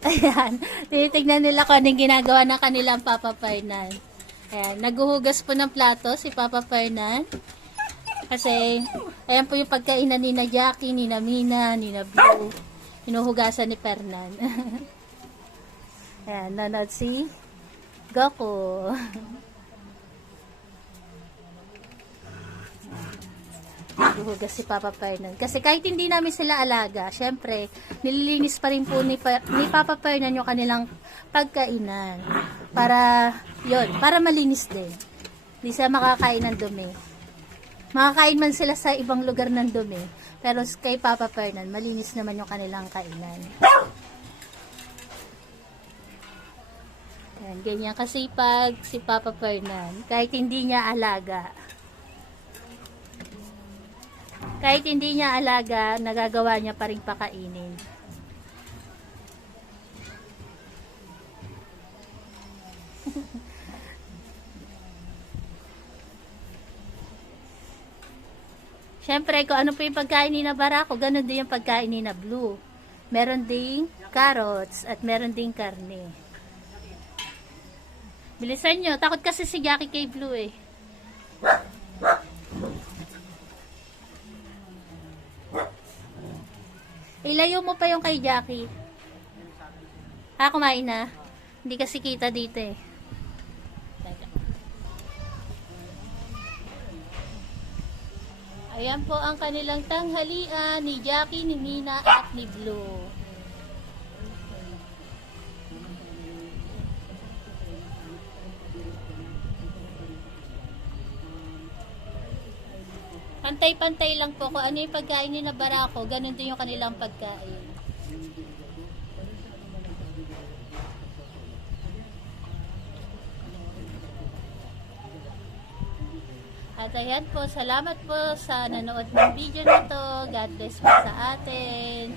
Ayan, tinitignan nila kung anong ginagawa ng kanilang Papa Fernan. Ayan, naghuhugas po ng plato si Papa Fernan. Kasi, ayan po yung pagkainan ni na Jackie, ni na Mina, ni na Blue. Hinuhugasan ni Fernan. Ayan, nanood si Goku. Naghuhugas si Papa Fernan. Kasi kahit hindi namin sila alaga, syempre, nililinis pa rin po ni Papa Fernan yung kanilang pagkainan. Para, para malinis din. Hindi sila makakain ng dumi. Makakain man sila sa ibang lugar ng dumi. Pero kay Papa Fernan, malinis naman yung kanilang kainan. Yan, ganyan kasipag si Papa Fernan. Kahit hindi niya alaga. Kahit hindi niya alaga, nagagawa niya pa rin pakainin. Siyempre, kung ano po yung pagkain ni na Barako, ganun din yung pagkain ni na Blue. Meron ding carrots at meron ding karne. Bilisan nyo. Takot kasi si Jackie kay Blue eh. Ilayo mo pa yung kay Jackie. Kumain na. Hindi kasi kita dito eh. Ayan po ang kanilang tanghalian ni Jackie, ni Mina at ni Blue. Pantay-pantay lang po. Kung ano yung pagkain ni na Barako, ganun din yung kanilang pagkain. At ayan po, salamat po sa nanood ng video na to. God bless po sa atin.